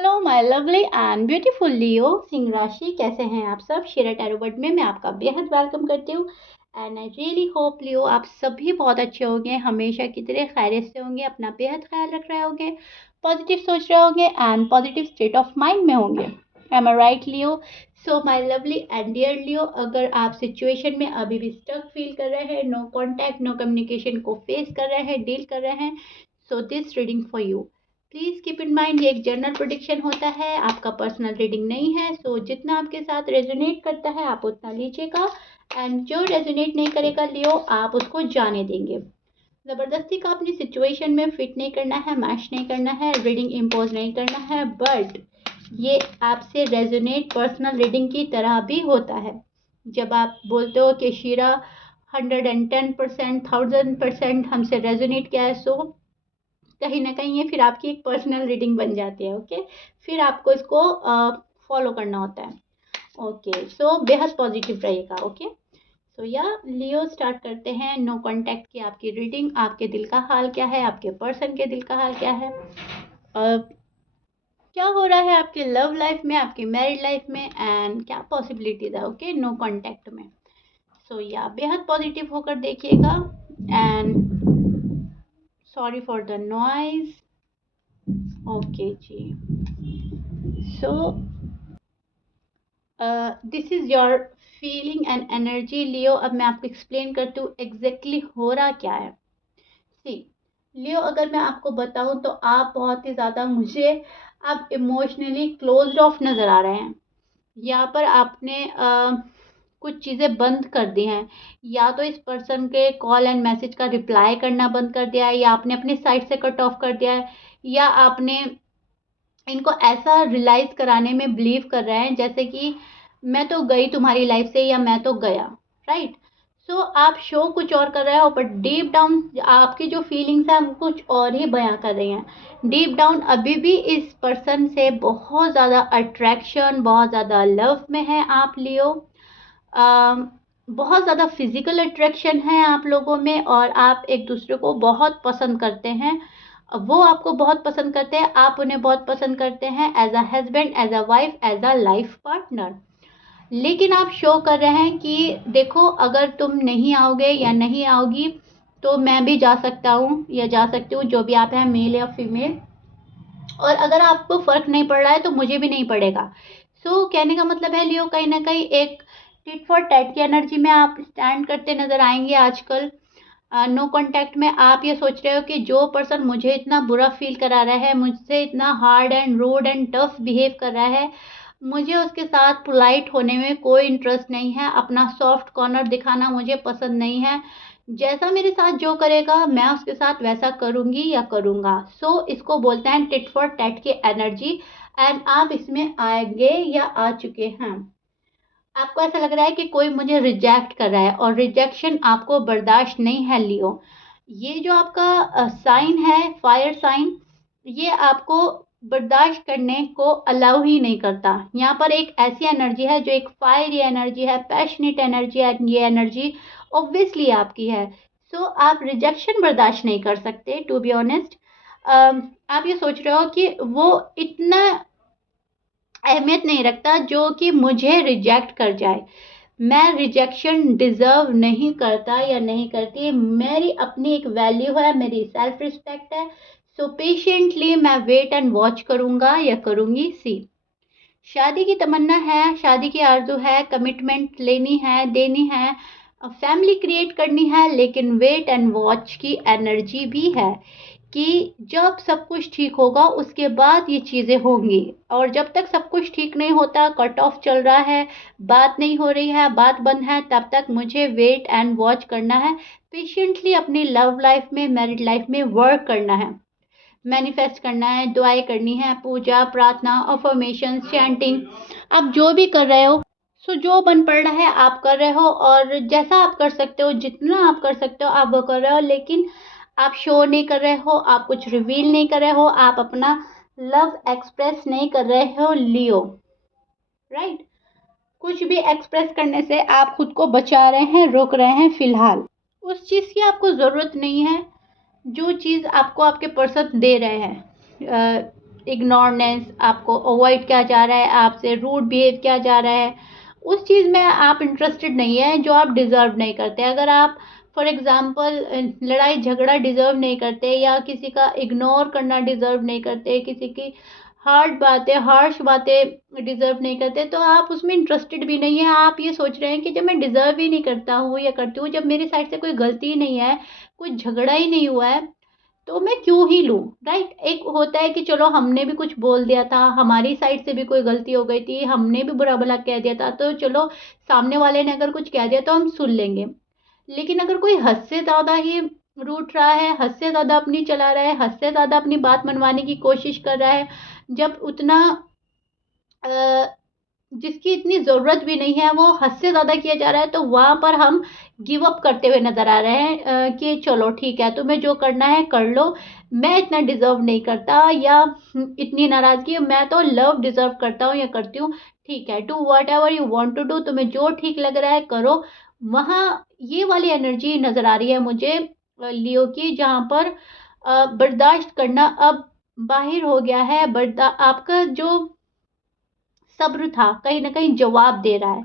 Hello my lovely and beautiful Leo सिंह राशि, कैसे हैं आप सब। शेरा टैरो वर्ड में मैं आपका बेहद वेलकम करती हूँ एंड आई रियली होप लियो आप सभी बहुत अच्छे होंगे, हमेशा की तरह खैरियत से होंगे, अपना बेहद ख्याल रख रहे होंगे, पॉजिटिव सोच रहे होंगे and positive state of mind में होंगे। Am I right Leo? So my lovely and dear Leo, अगर आप सिचुएशन में अभी भी स्टक फील कर रहे हैं, नो कॉन्टैक्ट नो कम्युनिकेशन को फेस कर रहे हैं, डील कर रहे हैं, so this reading for you. Please keep in mind ये एक जनरल प्रेडिक्शन होता है, आपका पर्सनल रीडिंग नहीं है। सो जितना आपके साथ रेजोनेट करता है आप उतना लीजिएगा एंड जो रेजोनेट नहीं करेगा लियो आप उसको जाने देंगे। ज़बरदस्ती का अपनी सिचुएशन में फिट नहीं करना है, मैच नहीं करना है, रीडिंग इम्पोज नहीं करना है, बट ये आपसे रेजोनेट पर्सनल रीडिंग की तरह भी होता है। जब आप बोलते हो कि शीरा 110%, 1000% हमसे रेजोनेट किया है, सो कहीं ना कहीं ये फिर आपकी एक पर्सनल रीडिंग बन जाती है। ओके, फिर आपको इसको फॉलो करना होता है। ओके, सो बेहद पॉजिटिव रहेगा। ओके, सो या लियो स्टार्ट करते हैं नो कांटेक्ट की आपकी रीडिंग। आपके दिल का हाल क्या है, आपके पर्सन के दिल का हाल क्या है, क्या हो रहा है आपके लव लाइफ में, आपकी मैरिड लाइफ में एंड क्या पॉसिबिलिटीज है। ओके, नो कांटेक्ट में। सो या बेहद पॉजिटिव होकर देखिएगा and sorry for the noise. Okay जी, so this is your feeling and energy Leo. अब मैं आपको एक्सप्लेन करती हूँ एग्जैक्टली हो रहा क्या है। सी लियो, अगर मैं आपको बताऊं तो आप बहुत ही ज़्यादा मुझे अब इमोशनली क्लोज्ड ऑफ नज़र आ रहे हैं। यहाँ पर आपने कुछ चीज़ें बंद कर दी हैं, या तो इस पर्सन के कॉल एंड मैसेज का रिप्लाई करना बंद कर दिया है, या आपने अपनी साइड से कट ऑफ कर दिया है, या आपने इनको ऐसा रियलाइज कराने में बिलीव कर रहे हैं जैसे कि मैं तो गई तुम्हारी लाइफ से या मैं तो गया। राइट, सो आप शो कुछ और कर रहे हो बट डीप डाउन आपकी जो फीलिंग्स है हम कुछ और ही बयां कर रहे हैं। डीप डाउन अभी भी इस पर्सन से बहुत ज़्यादा अट्रैक्शन, बहुत ज़्यादा लव में है आप लियो। बहुत ज़्यादा फिजिकल अट्रैक्शन है आप लोगों में और आप एक दूसरे को बहुत पसंद करते हैं। वो आपको बहुत पसंद करते हैं, आप उन्हें बहुत पसंद करते हैं as a husband, as a wife, as a life partner. लेकिन आप शो कर रहे हैं कि देखो अगर तुम नहीं आओगे या नहीं आओगी तो मैं भी जा सकता हूँ या जा सकती हूँ, जो भी आप हैं, मेल या फीमेल, और अगर आपको फर्क नहीं पड़ रहा है तो मुझे भी नहीं पड़ेगा। सो कहने का मतलब है लियो, कहीं ना कहीं एक टिट फॉर टैट की एनर्जी में आप स्टैंड करते नजर आएंगे आजकल। नो कांटेक्ट में आप ये सोच रहे हो कि जो पर्सन मुझे इतना बुरा फील करा रहा है, मुझसे इतना hard and rude and tough behave कर रहा है, मुझे उसके साथ पोलाइट होने में कोई इंटरेस्ट नहीं है, अपना सॉफ्ट कॉर्नर दिखाना मुझे पसंद नहीं है, जैसा मेरे साथ जो करेगा मैं उसके साथ वैसा करूंगी या करूंगा। सो इसको बोलते हैं टिट फॉर टैट की एनर्जी एंड आप इसमें आएंगे या आ चुके हैं। आपको ऐसा लग रहा है कि कोई मुझे रिजेक्ट कर रहा है और रिजेक्शन आपको बर्दाश्त नहीं है लियो। ये जो आपका साइन है, फायर साइन, ये आपको बर्दाश्त करने को अलाउ ही नहीं करता। यहाँ पर एक ऐसी एनर्जी है जो एक फायर एनर्जी है, पैशनेट एनर्जी है, ये एनर्जी ऑब्वियसली आपकी है। सो आप रिजेक्शन बर्दाश्त नहीं कर सकते, टू बी ऑनेस्ट। आप ये सोच रहे हो कि वो इतना अहमियत नहीं रखता जो कि मुझे रिजेक्ट कर जाए। मैं रिजेक्शन डिज़र्व नहीं करता या नहीं करती, मेरी अपनी एक वैल्यू है, मेरी सेल्फ रिस्पेक्ट है। सो पेशेंटली मैं वेट एंड वॉच करूँगा या करूँगी। सी शादी की तमन्ना है, शादी की आरज़ू है, कमिटमेंट लेनी है, देनी है, फैमिली क्रिएट करनी है, लेकिन वेट एंड वॉच की एनर्जी भी है कि जब सब कुछ ठीक होगा उसके बाद ये चीज़ें होंगी, और जब तक सब कुछ ठीक नहीं होता, कट ऑफ चल रहा है, बात नहीं हो रही है, बात बंद है, तब तक मुझे वेट एंड वॉच करना है, पेशेंटली अपनी लव लाइफ में, मैरिड लाइफ में वर्क करना है, मैनिफेस्ट करना है, दुआएं करनी है, पूजा प्रार्थना, अफर्मेशन, चैंटिंग, आप जो भी कर रहे हो। सो जो बन पड़ रहा है आप कर रहे हो, और जैसा आप कर सकते हो, जितना आप कर सकते हो आप वो कर रहे हो, लेकिन आप शो नहीं कर रहे हो, आप कुछ रिवील नहीं कर रहे हो, आप अपना लव एक्सप्रेस नहीं कर रहे हो लियो। राइट, कुछ भी एक्सप्रेस करने से आप खुद को बचा रहे हैं, रोक रहे हैं फिलहाल। उस चीज़ की आपको ज़रूरत नहीं है जो चीज़ आपको आपके पर्सन दे रहे हैं। इग्नोरनेंस, आपको अवॉइड किया जा रहा है, आपसे रूड बिहेव किया जा रहा है, उस चीज़ में आप इंटरेस्टेड नहीं है जो आप डिज़र्व नहीं करते। अगर आप फॉर एग्ज़ाम्पल लड़ाई झगड़ा डिज़र्व नहीं करते, या किसी का इग्नोर करना डिज़र्व नहीं करते, किसी की हार्ड बातें, हार्श बातें डिज़र्व नहीं करते, तो आप उसमें इंटरेस्टेड भी नहीं है। आप ये सोच रहे हैं कि जब मैं डिज़र्व ही नहीं करता हूँ या करती हूँ, जब मेरी साइड से कोई गलती ही नहीं है, कोई झगड़ा ही नहीं हुआ है, तो मैं क्यों ही लूँ, राइट? एक होता है कि चलो हमने भी कुछ बोल दिया था, हमारी साइड से भी कोई गलती हो गई थी, हमने भी बुरा भला कह दिया था, तो चलो सामने वाले ने अगर कुछ कह दिया तो हम सुन लेंगे। लेकिन अगर कोई हद से ज़्यादा ही रूठ रहा है, हद से ज़्यादा अपनी चला रहा है, हद से ज़्यादा अपनी बात मनवाने की कोशिश कर रहा है, जब उतना अ, जिसकी इतनी ज़रूरत भी नहीं है वो हद से ज़्यादा किया जा रहा है, तो वहाँ पर हम गिव अप करते हुए नज़र आ रहे हैं, कि चलो ठीक है, तुम्हें जो करना है कर लो, मैं इतना डिज़र्व नहीं करता, या इतनी नाराज़गी, मैं तो लव डिज़र्व करता हूँ या करती हूँ, ठीक है, do whatever you want to do, तुम्हें जो ठीक लग रहा है करो। वहाँ ये वाली एनर्जी नज़र आ रही है मुझे लियो की, जहाँ पर बर्दाश्त करना अब बाहिर हो गया है, आपका जो सब्र था कहीं न कहीं जवाब दे रहा है।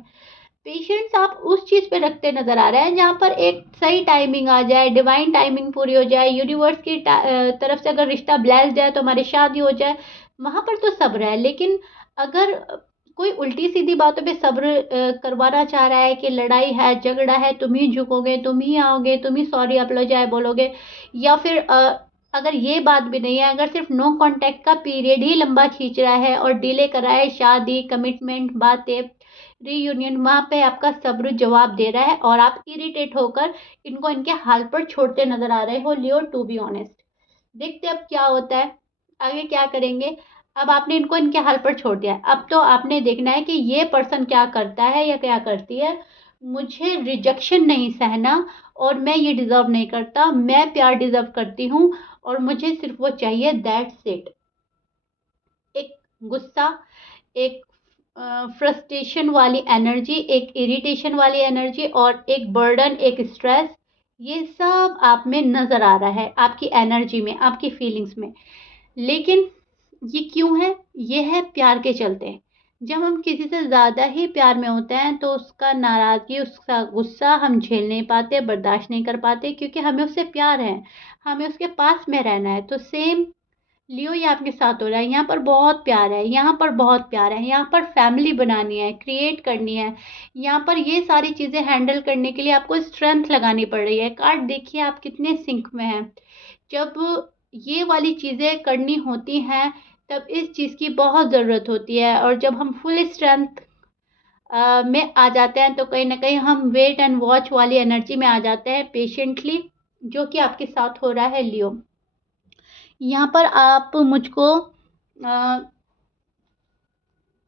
पेशेंस आप उस चीज़ पे रखते नज़र आ रहे हैं जहाँ पर एक सही टाइमिंग आ जाए, डिवाइन टाइमिंग पूरी हो जाए, यूनिवर्स की तरफ से अगर रिश्ता ब्लेस्ड है तो हमारी शादी हो जाए, वहाँ पर तो सब्र है। लेकिन अगर कोई उल्टी-सीधी बातों पे सब्र करवाना चाह रहा है कि लड़ाई है, झगड़ा है, तुम ही झुकोगे, तुम ही आओगे, तुम ही सॉरी अपोलोजाइज़ बोलोगे, या फिर अगर ये बात भी नहीं है, अगर सिर्फ नो कॉन्टैक्ट का पीरियड ही लंबा खींच रहा है और डिले कर रहा है शादी, कमिटमेंट, बातें, रीयूनियन, वहाँ पे आपका सब्र जवाब दे रहा है और आप इरिटेट होकर इनको इनके हाल पर छोड़ते नज़र आ रहे हो लियो, टू बी ऑनेस्ट। देखते अब क्या होता है, आगे क्या करेंगे। अब आपने इनको इनके हाल पर छोड़ दिया है, अब तो आपने देखना है कि ये पर्सन क्या करता है या क्या करती है। मुझे रिजेक्शन नहीं सहना, और मैं ये डिज़र्व नहीं करता, मैं प्यार डिज़र्व करती हूँ और मुझे सिर्फ़ वो चाहिए, दैट्स इट। एक गुस्सा, एक फ्रस्ट्रेशन वाली एनर्जी, एक इरिटेशन वाली एनर्जी और एक बर्डन, एक स्ट्रेस, ये सब आप में नज़र आ रहा है, आपकी एनर्जी में, आपकी फीलिंग्स में। लेकिन ये क्यों है? ये है प्यार के चलते। जब हम किसी से ज़्यादा ही प्यार में होते हैं तो उसका नाराज़गी, उसका गुस्सा हम झेल नहीं पाते, बर्दाश्त नहीं कर पाते, क्योंकि हमें उससे प्यार है, हमें उसके पास में रहना है। तो सेम लियो ये आपके साथ हो रहा है, यहाँ पर बहुत प्यार है, यहाँ पर बहुत प्यार है, यहाँ पर फैमिली बनानी है, क्रिएट करनी है, यहाँ पर ये सारी चीज़ें हैंडल करने के लिए आपको स्ट्रेंथ लगानी पड़ रही है। कार्ड देखिए आप कितने सिंक में हैं। जब ये वाली चीज़ें करनी होती हैं तब इस चीज़ की बहुत ज़रूरत होती है, और जब हम फुल स्ट्रेंथ में आ जाते हैं तो कहीं न कहीं हम वेट एंड वॉच वाली एनर्जी में आ जाते हैं पेशेंटली, जो कि आपके साथ हो रहा है लियो। यहाँ पर आप मुझको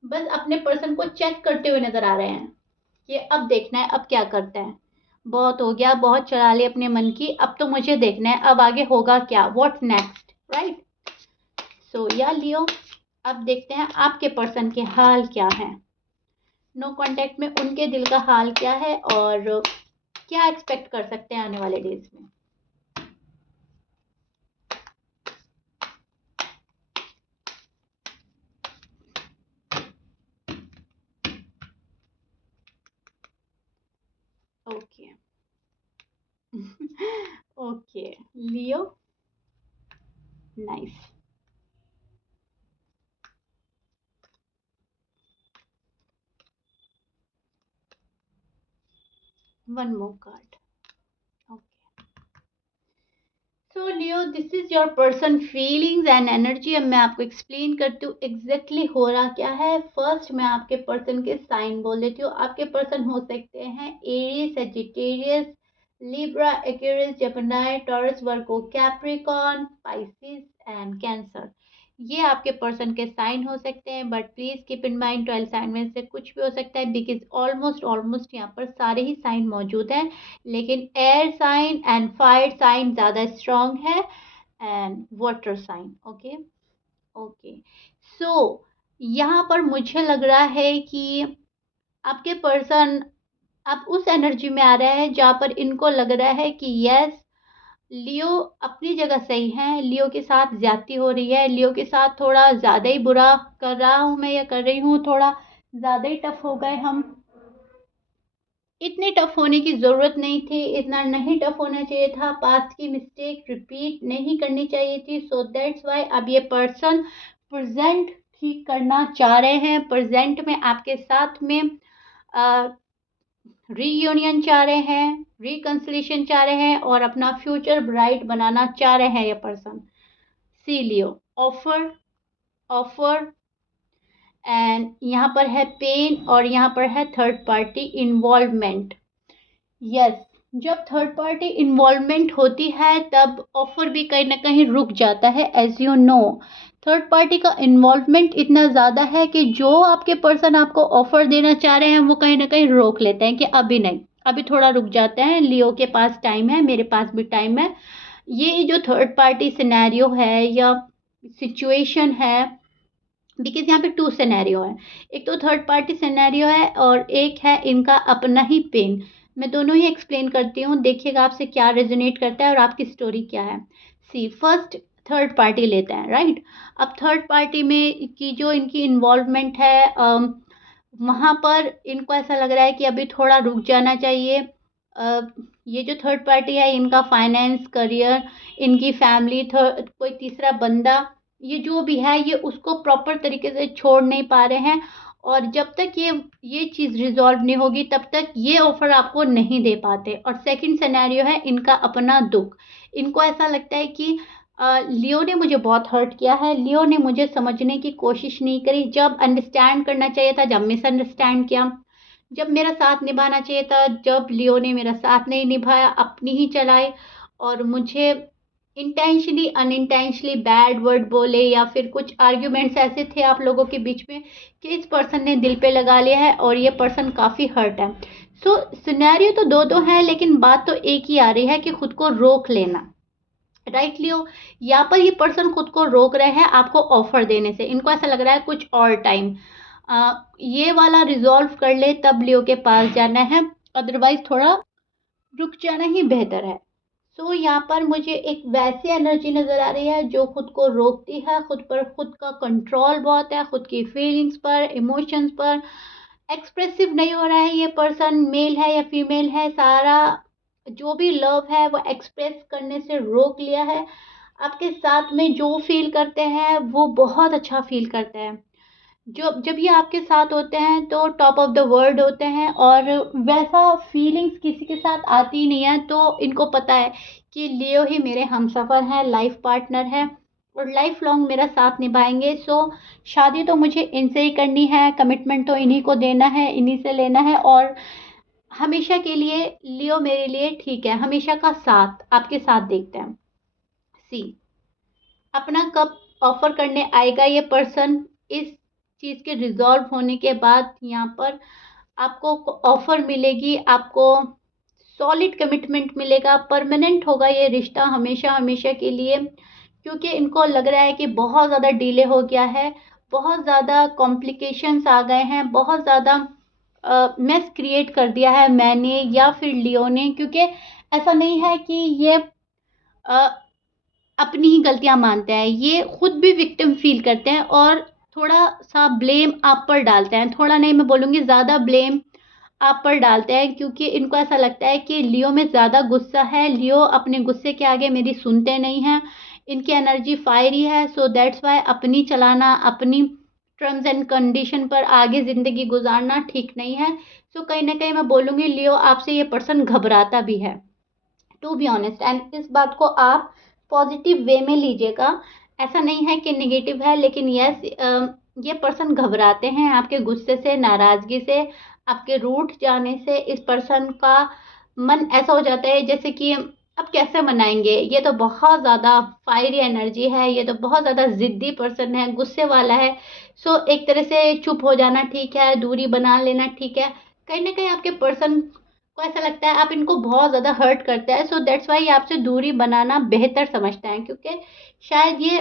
बस अपने पर्सन को चेक करते हुए नज़र आ रहे हैं कि अब देखना है अब क्या करता है। बहुत हो गया, बहुत चला ली अपने मन की, अब तो मुझे देखना है अब आगे होगा क्या, व्हाट्स नेक्स्ट, राइट? सो या लियो, अब देखते हैं आपके पर्सन के हाल क्या हैं। नो कांटेक्ट में उनके दिल का हाल क्या है और क्या एक्सपेक्ट कर सकते हैं आने वाले डेज में। Okay. Okay Leo, nice. One more card. Okay, so Leo, this is your person feelings and energy. अब मैं आपको एक्सप्लेन करती हूँ एग्जैक्टली हो रहा क्या है। फर्स्ट मैं आपके पर्सन के साइन बोल देती हूँ। आपके पर्सन हो सकते हैं Aries, Sagittarius, Libra, Aquarius, Gemini, Taurus, Virgo, Capricorn, Pisces and Cancer. ये आपके पर्सन के साइन हो सकते हैं, but please keep in mind 12 sign में से कुछ भी हो सकता है, बिकॉज ऑलमोस्ट ऑलमोस्ट यहाँ पर सारे ही साइन मौजूद हैं, लेकिन air sign and fire sign ज़्यादा स्ट्रॉन्ग है, and water sign. Okay, okay. So यहाँ पर मुझे लग रहा है कि आपके पर्सन आप उस एनर्जी में आ रहे हैं जहाँ पर इनको लग रहा है कि यस, लियो अपनी जगह सही है, लियो के साथ ज्यादती हो रही है, लियो के साथ थोड़ा ज़्यादा ही बुरा कर रहा हूँ मैं या कर रही हूँ, थोड़ा ज़्यादा ही टफ हो गए हम। इतने टफ होने की ज़रूरत नहीं थी, इतना नहीं टफ होना चाहिए था, पास्ट की मिस्टेक रिपीट नहीं करनी चाहिए थी। सो दैट्स वाई अब ये पर्सन प्रेजेंट ठीक करना चाह रहे हैं, प्रेजेंट में आपके साथ में रीयूनियन चाह रहे हैं, रिकंसिलेशन चाह रहे हैं और अपना फ्यूचर ब्राइट बनाना चाह रहे हैं ये person. See Leo, offer, offer, and यहाँ पर है पेन और यहाँ पर है थर्ड पार्टी इन्वॉल्वमेंट। यस, जब थर्ड पार्टी इन्वॉल्वमेंट होती है तब ऑफर भी कहीं ना कहीं रुक जाता है। As you know, third party का इन्वॉल्वमेंट इतना ज़्यादा है कि जो आपके पर्सन आपको ऑफर देना चाह रहे हैं वो कहीं ना कहीं रोक लेते हैं कि अभी नहीं, अभी थोड़ा रुक जाते हैं, लियो के पास टाइम है, मेरे पास भी टाइम है। ये जो थर्ड पार्टी सिनेरियो है या सिचुएशन है, बिकॉज यहाँ पे टू सिनेरियो है, एक तो थर्ड पार्टी सिनेरियो है और एक है इनका अपना ही पेन। मैं दोनों ही एक्सप्लेन करती हूँ, देखिएगा आपसे क्या रेजोनेट करता है और आपकी स्टोरी क्या है। सी फर्स्ट, थर्ड पार्टी लेते हैं, राइट। अब थर्ड पार्टी में की जो इनकी इन्वॉल्वमेंट है, वहाँ पर इनको ऐसा लग रहा है कि अभी थोड़ा रुक जाना चाहिए। ये जो थर्ड पार्टी है, इनका फाइनेंस, करियर, इनकी फैमिली, कोई तीसरा बंदा, ये जो भी है ये उसको प्रॉपर तरीके से छोड़ नहीं पा रहे हैं। और जब तक ये चीज़ रिजॉल्व नहीं होगी तब तक ये ऑफर आपको नहीं दे पाते। और सेकंड सिनेरियो है इनका अपना दुख। इनको ऐसा लगता है कि लियो ने मुझे बहुत हर्ट किया है, लियो ने मुझे समझने की कोशिश नहीं करी, जब अंडरस्टैंड करना चाहिए था जब मिसअंडरस्टैंड किया, जब मेरा साथ निभाना चाहिए था जब लियो ने मेरा साथ नहीं निभाया, अपनी ही चलाई और मुझे इंटेंशनली अनइंटेंशनली बैड वर्ड बोले या फिर कुछ आर्ग्यूमेंट्स ऐसे थे आप लोगों के बीच में कि इस पर्सन ने दिल पे लगा लिया है और ये पर्सन काफ़ी हर्ट है। सो सिनेरियो तो दो दो है लेकिन बात तो एक ही आ रही है कि खुद को रोक लेना, राइट लियो। यहाँ पर ये पर्सन खुद को रोक रहे हैं आपको ऑफर देने से, इनको ऐसा लग रहा है कुछ और टाइम ये वाला रिजॉल्व कर ले तब लियो के पास जाना है, अदरवाइज थोड़ा रुक जाना ही बेहतर है। सो यहाँ पर मुझे एक वैसी एनर्जी नज़र आ रही है जो खुद को रोकती है, खुद पर खुद का कंट्रोल बहुत है, खुद की फीलिंग्स पर, इमोशंस पर। एक्सप्रेसिव नहीं हो रहा है ये पर्सन, मेल है या फीमेल है, सारा जो भी लव है वो एक्सप्रेस करने से रोक लिया है। आपके साथ में जो फील करते हैं वो बहुत अच्छा फील करते हैं, जो जब ये आपके साथ होते हैं तो टॉप ऑफ द वर्ल्ड होते हैं और वैसा फीलिंग्स किसी के साथ आती ही नहीं है। तो इनको पता है कि लियो ही मेरे हमसफ़र हैं, लाइफ पार्टनर है और लाइफ लॉन्ग मेरा साथ निभाएंगे। सो शादी तो मुझे इनसे ही करनी है, कमिटमेंट तो इन्हीं को देना है, इन्हीं से लेना है और हमेशा के लिए लियो मेरे लिए ठीक है, हमेशा का साथ आपके साथ देखते हैं। सी, अपना कब ऑफर करने आएगा ये पर्सन, इस चीज़ के रिजॉल्व होने के बाद यहाँ पर आपको ऑफर मिलेगी, आपको सॉलिड कमिटमेंट मिलेगा, परमानेंट होगा ये रिश्ता हमेशा हमेशा के लिए। क्योंकि इनको लग रहा है कि बहुत ज़्यादा डिले हो गया है, बहुत ज़्यादा कॉम्प्लिकेशंस आ गए हैं, बहुत ज़्यादा मेस क्रिएट कर दिया है मैंने या फिर लियो ने। क्योंकि ऐसा नहीं है कि ये अ, अपनी ही गलतियाँ मानते हैं, ये खुद भी विक्टिम फील करते हैं और थोड़ा सा ब्लेम आप पर डालते हैं, थोड़ा नहीं मैं बोलूँगी ज़्यादा ब्लेम आप पर डालते हैं। क्योंकि इनको ऐसा लगता है कि लियो में ज़्यादा गुस्सा है, लियो अपने गुस्से के आगे मेरी सुनते नहीं हैं, इनकी एनर्जी फायरी है। सो दैट्स वाई अपनी चलाना, अपनी टर्म्स एंड कंडीशन पर आगे ज़िंदगी गुजारना ठीक नहीं है। सो कहीं ना कहीं मैं बोलूँगी लियो आपसे ये पर्सन घबराता भी है, टू बी ऑनेस्ट। एंड इस बात को आप पॉजिटिव वे में लीजिएगा, ऐसा नहीं है कि नेगेटिव है, लेकिन यस, ये पर्सन घबराते हैं आपके गुस्से से, नाराज़गी से, आपके रूठ जाने से। इस पर्सन का मन ऐसा हो जाता है जैसे कि अब कैसे मनाएंगे, ये तो बहुत ज़्यादा फायरी एनर्जी है, ये तो बहुत ज़्यादा ज़िद्दी पर्सन है, गुस्से वाला है। सो एक तरह से चुप हो जाना ठीक है, दूरी बना लेना ठीक है। कहीं ना कहीं आपके पर्सन को ऐसा लगता है आप इनको बहुत ज़्यादा हर्ट करते हैं। सो दैट्स वाई आपसे दूरी बनाना बेहतर समझते हैं। क्योंकि शायद ये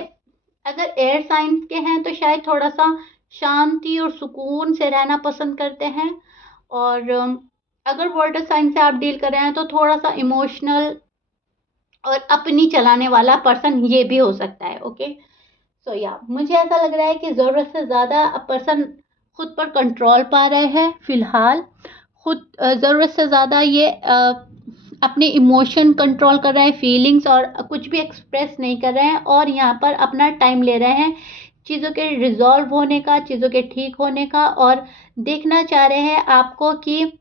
अगर एयर साइंस के हैं तो शायद थोड़ा सा शांति और सुकून से रहना पसंद करते हैं। और अगर वाटर साइंस से आप डील कर रहे हैं तो थोड़ा सा इमोशनल और अपनी चलाने वाला पर्सन ये भी हो सकता है। ओके, सो या मुझे ऐसा लग रहा है कि ज़रूरत से ज़्यादा पर्सन खुद पर कंट्रोल पा रहे हैं फिलहाल। खुद ज़रूरत से ज़्यादा ये अपने इमोशन कंट्रोल कर रहे हैं, फीलिंग्स, और कुछ भी एक्सप्रेस नहीं कर रहे हैं, और यहाँ पर अपना टाइम ले रहे हैं चीज़ों के रिजॉल्व होने का, चीज़ों के ठीक होने का, और देखना चाह रहे हैं आपको कि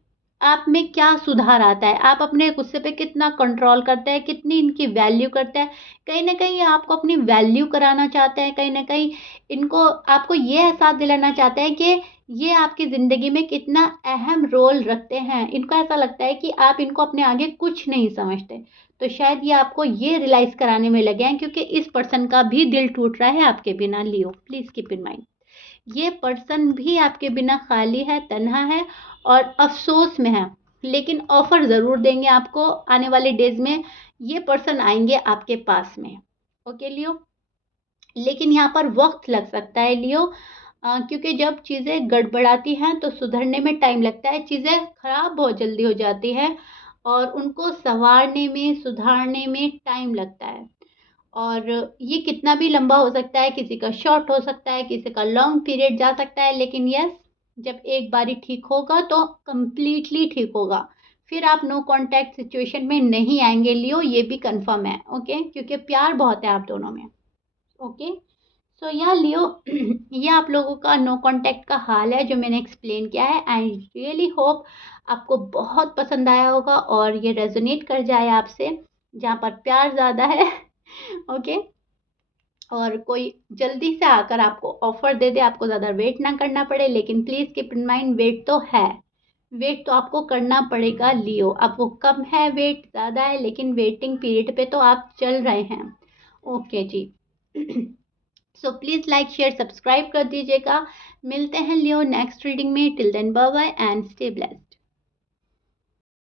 आप में क्या सुधार आता है, आप अपने गुस्से पे कितना कंट्रोल करते हैं, कितनी इनकी वैल्यू करते हैं। कहीं न कहीं ये आपको अपनी वैल्यू कराना चाहते हैं, कहीं न कहीं इनको आपको ये एहसास दिलाना चाहते हैं कि ये आपकी ज़िंदगी में कितना अहम रोल रखते हैं। इनको ऐसा लगता है कि आप इनको अपने आगे कुछ नहीं समझते। तो शायद ये आपको ये रियलाइज़ कराने में लगे हैं, क्योंकि इस पर्सन का भी दिल टूट रहा है आपके बिना Leo. Please keep in mind. ये पर्सन भी आपके बिना खाली है, तन्हा है और अफ़सोस में है। लेकिन ऑफ़र ज़रूर देंगे आपको आने वाले डेज़ में। ये पर्सन आएँगे आपके पास में। ओके लियो? लेकिन यहाँ पर वक़्त लग सकता है लियो, क्योंकि जब चीज़ें गड़बड़ाती हैं तो सुधरने में टाइम लगता है। चीज़ें ख़राब बहुत जल्दी हो जाती हैं और उनको सँवारने में, सुधारने में टाइम लगता है। और ये कितना भी लंबा हो सकता है, किसी का शॉर्ट हो सकता है, किसी का लॉन्ग पीरियड जा सकता है, लेकिन यस, जब एक बारी ठीक होगा तो कंप्लीटली ठीक होगा। फिर आप नो कॉन्टैक्ट सिचुएशन में नहीं आएँगे लियो, ये भी कन्फर्म है। ओके? क्योंकि प्यार बहुत है आप दोनों में। ओके? सो या लियो, ये आप लोगों का नो कॉन्टैक्ट का हाल है जो मैंने एक्सप्लेन किया है। आई रियली होप आपको बहुत पसंद आया होगा और ये रेजोनेट कर जाए आपसे, जहाँ पर प्यार ज़्यादा है। ओके, और कोई जल्दी से आकर आपको ऑफर दे दे, आपको ज़्यादा वेट ना करना पड़े। लेकिन please keep in mind, wait तो है, वेट तो आपको करना पड़ेगा लियो। अब वो कम है, वेट ज़्यादा है, लेकिन वेटिंग पीरियड पे तो आप चल रहे हैं। ओके जी। सो प्लीज़ लाइक, शेयर, सब्सक्राइब कर दीजिएगा। मिलते हैं लियो नेक्स्ट रीडिंग में। Till then bye bye and stay blessed.